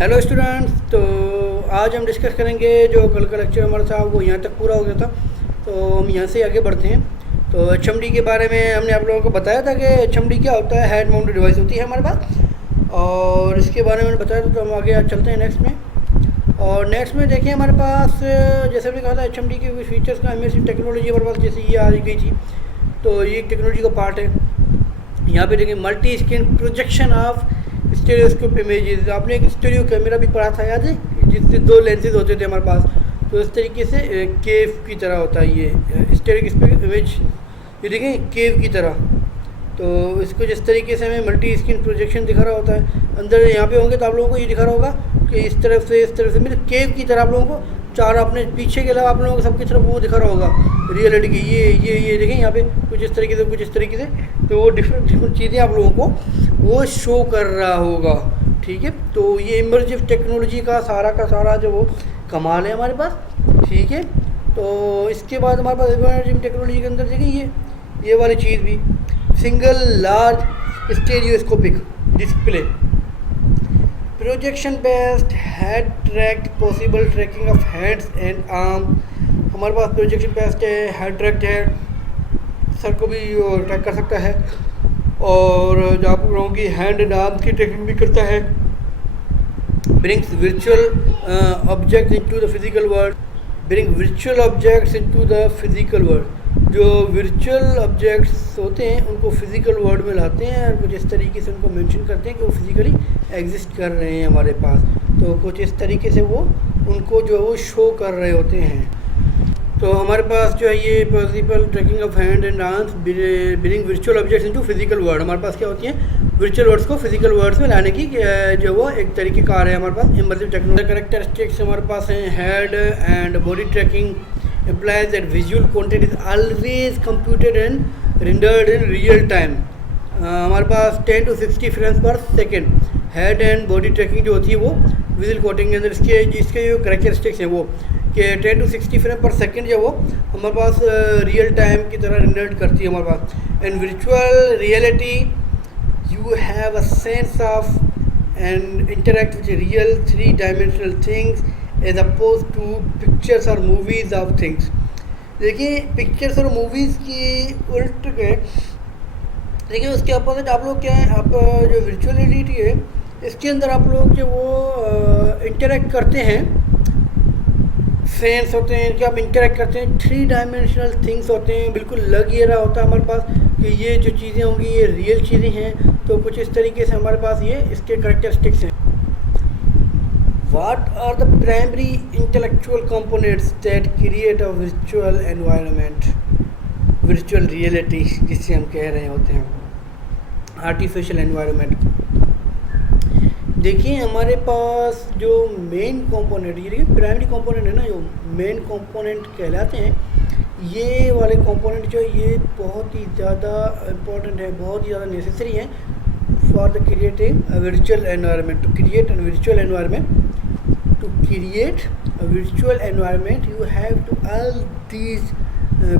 Hello students. तो आज हम डिस्कस करेंगे जो कल का लेक्चर हमारा था वो यहाँ तक पूरा हो गया था। तो हम यहाँ से आगे बढ़ते हैं। तो HMD के बारे में हमने आप लोगों को बताया था कि HMD क्या होता है। हेड माउंटेड डिवाइस होती है हमारे पास, और इसके बारे में बताया था। तो हम आगे आज चलते हैं नेक्स्ट में। और नेक्स्ट में देखिए हमारे पास जैसे हमने कहा था HMD के फीचर्स का इमेजिंग टेक्नोलॉजी हमारे पास जैसे ये आ गई थी। तो ये टेक्नोलॉजी का पार्ट है। यहाँ पे देखिए multi screen projection of stereoscope images. आपने एक स्टेरियो कैमरा भी पढ़ा था, याद है, जिससे दो लेंसेज होते थे हमारे पास। तो इस तरीके से केव की तरह होता है ये स्टेरियोस्कोप इमेज। ये देखें केव की तरह। तो इसको जिस तरीके से हमें मल्टी स्क्रीन प्रोजेक्शन दिखा रहा होता है, अंदर यहाँ पे होंगे तो आप लोगों को ये दिखा रहा होगा कि इस तरफ से मतलब केव की तरह आप लोगों को चार अपने पीछे के अलावा आप लोगों को सबकी तरफ वो दिखा रहा होगा रियलिटी की। ये देखें यहाँ पे कुछ इस तरीके से, कुछ इस तरीके से। तो वो डिफरेंट चीज़ें आप लोगों को वो शो कर रहा होगा। ठीक है, तो ये इमर्सिव टेक्नोलॉजी का सारा जो वो कमाल है हमारे पास। ठीक है, तो इसके बाद हमारे पास इमर्सिव टेक्नोलॉजी के अंदर देखिए ये वाली चीज़ भी, single large stereoscopic display, projection based head tracked possible tracking of heads and arm. हमारे पास प्रोजेक्शन बेस्ड है, हेड ट्रैक्ड है, सर को भी ट्रैक कर सकता है, और जो आप लोगों की हैंड एंड आर्म की ट्रैकिंग भी करता है। Brings virtual objects into the physical world, bring virtual objects into the physical world. जो वर्चुअल ऑब्जेक्ट्स होते हैं उनको फिज़िकल वर्ल्ड में लाते हैं और कुछ इस तरीके से उनको मेंशन करते हैं कि वो फिज़िकली एग्जिस्ट कर रहे हैं हमारे पास। तो कुछ इस तरीके से वो उनको जो है वो शो कर रहे होते हैं। तो हमारे पास जो है ये possible tracking of hand and arms bring virtual objects into physical world. हमारे पास क्या होती है, वर्चुअल वर्ड्स को फिजिकल वर्ड्स में लाने की जो वो एक तरीके कार है हमारे पास इमर्सिव टेक्नोलॉजी। कैरेक्टरिस्टिक्स हमारे पास हैं, head and body tracking implies that visual content is always computed and rendered in real time। हमारे पास 10 to 60 frames per second head and body tracking जो होती है वो विजुअल कोडिंग के अंदर इसके जो करेक्टरिस्टिक्स हैं वो कि 10 to 60 फ्रेम पर सेकेंड जो वो हमारे पास रियल टाइम की तरह रेंडर्ड करती है हमारे पास। And virtual reality you have a sense of and interact with real 3 dimensional things as oppose to pictures और मूवीज़ ऑफ थिंग्स। देखिए पिक्चर्स और मूवीज़ की उल्ट के देखिए उसके अपोजिट आप लोग क्या है, आप जो वर्चुअल रियलिटी है इसके अंदर आप लोग जो वो इंटरेक्ट करते हैं, सेंस होते हैं कि आप इंटरेक्ट करते हैं, 3 डायमेंशनल थिंग्स होते हैं। बिल्कुल लग ये रहा होता है हमारे पास कि ये जो चीज़ें होंगी ये रियल चीज़ें हैं। तो कुछ इस तरीके से हमारे पास ये इसके करेक्टरिस्टिक्स हैं। What are the primary intellectual components that create a virtual environment? Virtual reality जिसे हम कह रहे होते हैं, आर्टिफिशियल एनवायरनमेंट। देखिए हमारे पास जो मेन कंपोनेंट, ये देखिए प्राइमरी कंपोनेंट है ना, जो मेन कंपोनेंट कहलाते हैं, ये वाले कंपोनेंट जो ये बहुत ही ज़्यादा इम्पोर्टेंट है, बहुत ही ज़्यादा नेसेसरी है for the creating a virtual environment. To create a virtual environment, to create a virtual environment you have to all these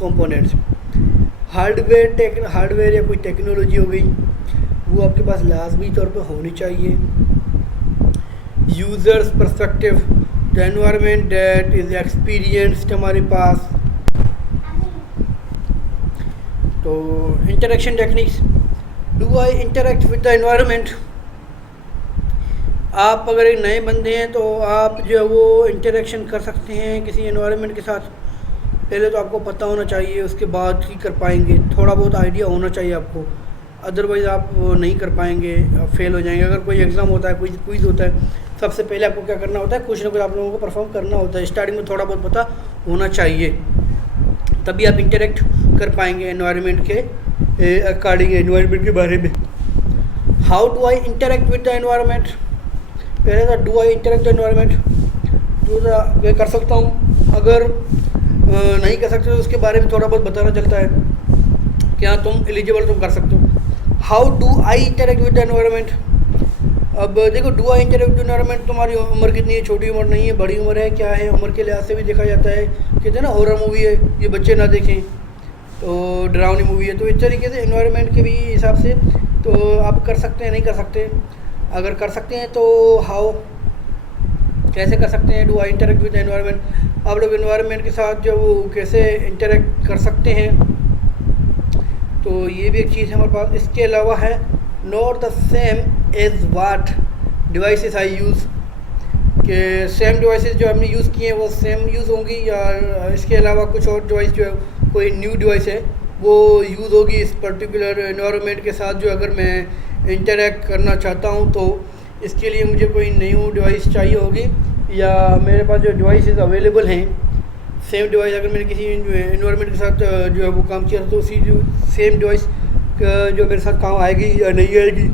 components। Hardware या कोई टेक्नोलॉजी हो गई वो आपके पास लाजमी तौर पे होनी चाहिए। Users perspective, the environment that is experienced हमारे पास। तो interaction techniques, do I interact with the environment. आप अगर एक नए बंदे हैं तो आप जो है वो इंटरेक्शन कर सकते हैं किसी एनवायरनमेंट के साथ। पहले तो आपको पता होना चाहिए, उसके बाद ही कर पाएंगे। थोड़ा बहुत आइडिया होना चाहिए आपको, अदरवाइज़ आप नहीं कर पाएंगे, आप फेल हो जाएंगे। अगर कोई एग्ज़ाम होता है, कोई क्विज़ होता है, सबसे पहले आपको क्या करना होता है, कुछ ना कुछ आप लोगों को परफॉर्म करना होता है। स्टार्टिंग में थोड़ा बहुत पता होना चाहिए, तभी आप इंटरेक्ट कर पाएंगे एनवायरनमेंट के अकॉर्डिंग, एनवायरनमेंट के बारे में। How do I interact with the environment. पहले था do I interact the environment, जो मैं कर सकता हूँ। अगर नहीं कर सकते तो उसके बारे में थोड़ा बहुत बताना चलता है, क्या तुम एलिजिबल तुम कर सकते हो। How do I interact with the environment. अब देखो do I interact with the environment, तुम्हारी उम्र कितनी है, छोटी उम्र नहीं है, बड़ी उम्र है, क्या है, उम्र के लिहाज से भी देखा जाता है। कहते हैं ना हॉरर मूवी है, ये बच्चे ना देखें, तो डरावनी मूवी है। तो इस तरीके से एनवायरनमेंट के भी हिसाब से तो आप कर सकते हैं, नहीं कर सकते। अगर कर सकते हैं तो हाउ, कैसे कर सकते हैं, do I interact with environment, आप लोग एनवायरनमेंट के साथ जो वो कैसे इंटरेक्ट कर सकते हैं, तो ये भी एक चीज़ है हमारे पास। इसके अलावा है not the same as what devices I use, कि सेम डिवाइसेस जो हमने यूज़ किए हैं वो सेम यूज़ होंगी, या इसके अलावा कुछ और डिवाइस जो है कोई न्यू डिवाइस है वो यूज़ होगी इस पर्टिकुलर एनवायरनमेंट के साथ जो अगर मैं इंटरेक्ट करना चाहता हूँ, तो इसके लिए मुझे कोई न्यू डिवाइस चाहिए होगी, या मेरे पास जो डिवाइसेस अवेलेबल हैं सेम डिवाइस अगर मैंने किसी एनवायरनमेंट के साथ जो है वो काम किया तो उसी जो सेम डिवाइस जो मेरे साथ काम आएगी या नहीं आएगी।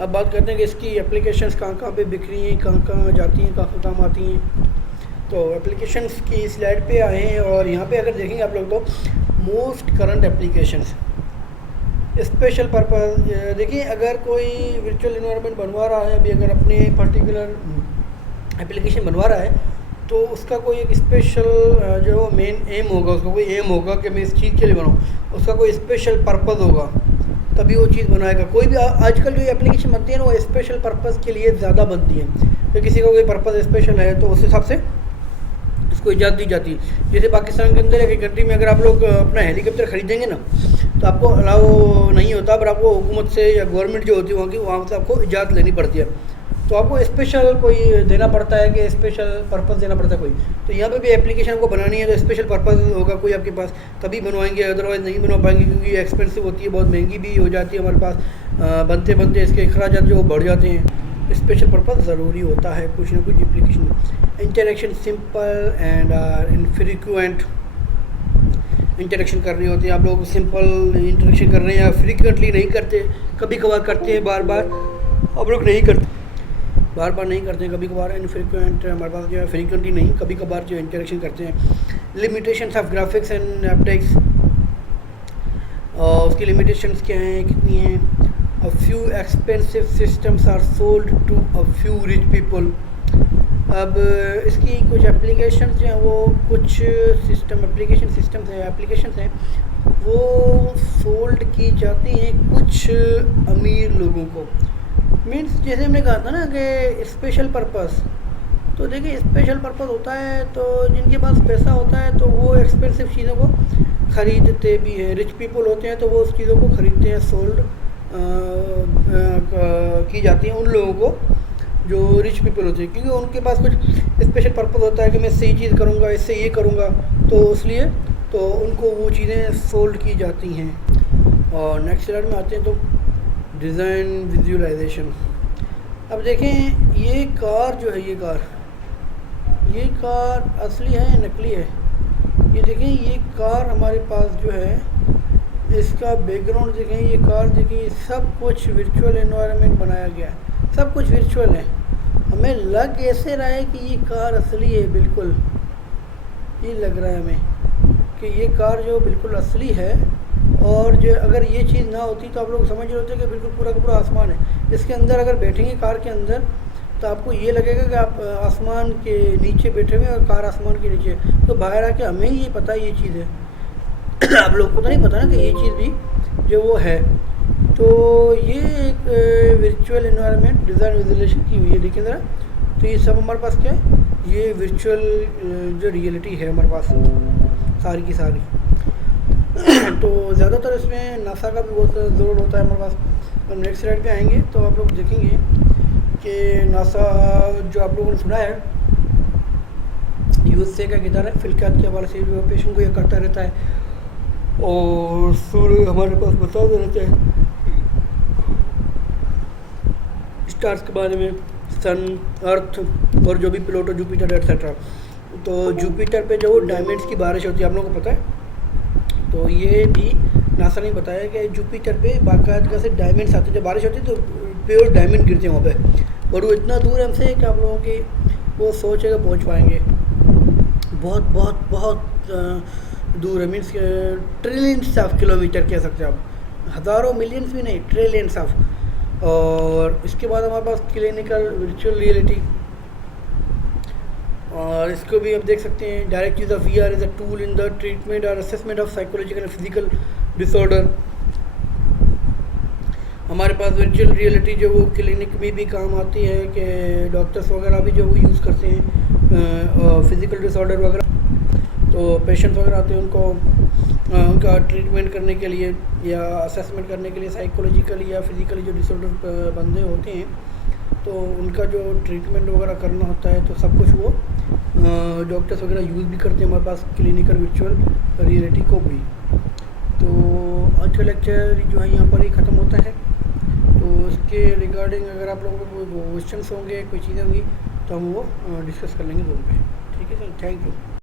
अब बात करते हैं कि इसकी एप्लीकेशंस कहाँ कहाँ पे बिक रही हैं, कहाँ कहाँ जाती हैं, कहाँ कहाँ काम आती हैं। तो एप्लीकेशंस की स्लाइड पे आए हैं और यहाँ पे अगर देखेंगे आप लोग तो most current applications, special purpose. देखिए अगर कोई वर्चुअल इन्वायरमेंट बनवा रहा है, अभी अगर अपने पर्टिकुलर एप्लीकेशन बनवा रहा है तो उसका कोई एक स्पेशल जो मेन एम होगा, उसका कोई एम होगा कि मैं इस चीज़ के लिए बनाऊँ, उसका कोई स्पेशल पर्पस होगा तभी वो चीज़ बनाएगा। कोई भी आजकल जो एप्लीकेशन बनती है ना वो स्पेशल पर्पस के लिए ज़्यादा बनती है, तो किसी का कोई पर्पस स्पेशल है तो उस हिसाब से उसको इजाज़त दी जाती है। जैसे पाकिस्तान के अंदर एक कंट्री में अगर आप लोग अपना हेलीकॉप्टर ख़रीदेंगे ना तो आपको अलाउ नहीं होता, पर आपको हुकूमत से या गवर्नमेंट जो होती है वहाँ से आपको इजाज़त लेनी पड़ती है, तो आपको स्पेशल कोई देना पड़ता है कि स्पेशल पर्पस देना पड़ता है कोई। तो यहाँ पे भी एप्लीकेशन को बनानी है तो स्पेशल पर्पस होगा कोई आपके पास, तभी बनवाएंगे, अदरवाइज़ नहीं बनवा पाएंगे क्योंकि एक्सपेंसिव होती है, बहुत महंगी भी हो जाती है हमारे पास। बनते बनते इसके अखराजात जो बढ़ जाते हैं। स्पेशल पर्पस ज़रूरी होता है कुछ ना कुछ एप्लीकेशन में। Interaction simple and infrequent interaction कर रही होती है, आप लोग सिंपल इंटरेक्शन कर रहे हैं या फ्रीक्वेंटली नहीं करते, कभी कभार करते हैं, बार बार आप लोग नहीं करते, बार बार नहीं करते हैं, कभी कभार। इनफ्रीक्वेंट हमारे पास जो है फ्रीक्वेंटली नहीं, कभी कभार जो इंटरेक्शन करते हैं। Limitations of graphics and haptics, उसकी लिमिटेशंस क्या हैं, कितनी हैं। A few expensive systems are sold to a few rich people. अब इसकी कुछ एप्लीकेशंस जो हैं वो कुछ एप्लीकेशंस हैं वो सोल्ड की जाती हैं कुछ अमीर लोगों को। मीन्स जैसे हमने कहा था ना कि स्पेशल पर्पस, तो देखिए स्पेशल पर्पस होता है तो जिनके पास पैसा होता है तो वो एक्सपेंसिव चीज़ों को ख़रीदते भी हैं। रिच पीपल होते हैं तो वो उस चीज़ों को ख़रीदते हैं, सोल्ड की जाती हैं उन लोगों को जो रिच पीपल होते हैं, क्योंकि उनके पास कुछ स्पेशल पर्पस होता है कि मैं इससे ये चीज़ करूँगा, इससे ये करूँगा, तो इसलिए तो उनको वो चीज़ें सोल्ड की जाती हैं। और नेक्स्ट स्लाइड में आते हैं तो डिज़ाइन विजुअलाइजेशन। अब देखें ये कार जो है, ये कार असली है या नकली है। ये देखें ये कार हमारे पास जो है इसका बैकग्राउंड देखें, ये कार देखें, सब कुछ वर्चुअल एनवायरनमेंट बनाया गया है, सब कुछ वर्चुअल है। हमें लग ऐसे रहा है कि ये कार असली है, बिल्कुल ये लग रहा है हमें कि ये कार जो बिल्कुल असली है। और जो अगर ये चीज़ ना होती तो आप लोग समझ रहे होते कि बिल्कुल पूरा का पूरा आसमान है। इसके अंदर अगर बैठेंगे कार के अंदर तो आपको ये लगेगा कि आप आसमान के नीचे बैठे हुए और कार आसमान के नीचे, तो बाहर आके हमें ही ये पता है ये चीज़ है आप लोग को तो नहीं पता ना कि ये चीज़ भी जो वो है। तो ये एक वर्चुअल एनवायरनमेंट डिज़ाइन विजुअलाइजेशन की हुई है, देखिए ज़रा। तो ये सब हमारे पास क्या है, ये वर्चुअल जो रियलिटी है हमारे पास सारी की सारी। तो ज़्यादातर इसमें नासा का भी बहुत ज़रूर होता है हमारे पास। और नेक्स्ट स्लाइड पे आएंगे तो आप लोग देखेंगे कि नासा जो आप लोगों ने सुना है यूएसए का इदारा है, फिलकात के हवाले से जो ऑपरेशन को यह करता रहता है और सूर्य हमारे पास बताते रहते हैं स्टार्स के बारे में, सन, अर्थ और जो भी प्लूटो, जुपिटर एटसेट्रा। तो जुपिटर पे जो डायमंड्स की बारिश होती है आप लोगों को पता है, तो ये भी नासा ने बताया कि जुपिटर पे बाकायदा से डायमंड्स आते हैं, जब बारिश होती है तो प्योर डायमंड गिरते हैं वहाँ पे, और वो इतना दूर है हमसे कि आप लोगों की वो सोच है कि पहुँच पाएंगे, बहुत बहुत बहुत दूर है। मीन्स ट्रिलियंस ऑफ किलोमीटर कह सकते हैं आप, हज़ारों मिलियंस भी नहीं, ट्रिलियंस ऑफ। और इसके बाद हमारे पास क्लिनिकल वर्चुअल रियलिटी, और इसको भी आप देख सकते हैं। Direct use of VR is a tool in the treatment और assessment of psychological and physical disorder. हमारे पास वर्चुअल रियलिटी जो वो क्लिनिक में भी काम आती है कि डॉक्टर्स वगैरह भी जो वो यूज़ करते हैं फिज़िकल डिसऑर्डर वगैरह, तो पेशेंट्स वगैरह आते हैं उनको उनका ट्रीटमेंट करने के लिए या असेसमेंट करने के लिए साइकोलॉजिकली या फिज़िकली जो डिसऑर्डर बंदे होते हैं, तो उनका जो ट्रीटमेंट वगैरह करना होता है, तो सब कुछ वो डॉक्टर्स वगैरह यूज़ भी करते हैं हमारे पास क्लिनिकल वर्चुअल रियलिटी को भी। तो आज का लेक्चर जो है यहाँ पर ही ख़त्म होता है। तो इसके रिगार्डिंग अगर आप लोगों को कोई क्वेश्चंस होंगे, कोई चीज़ें होंगी, तो हम वो डिस्कस कर लेंगे रूम पे। ठीक है सर, थैंक यू।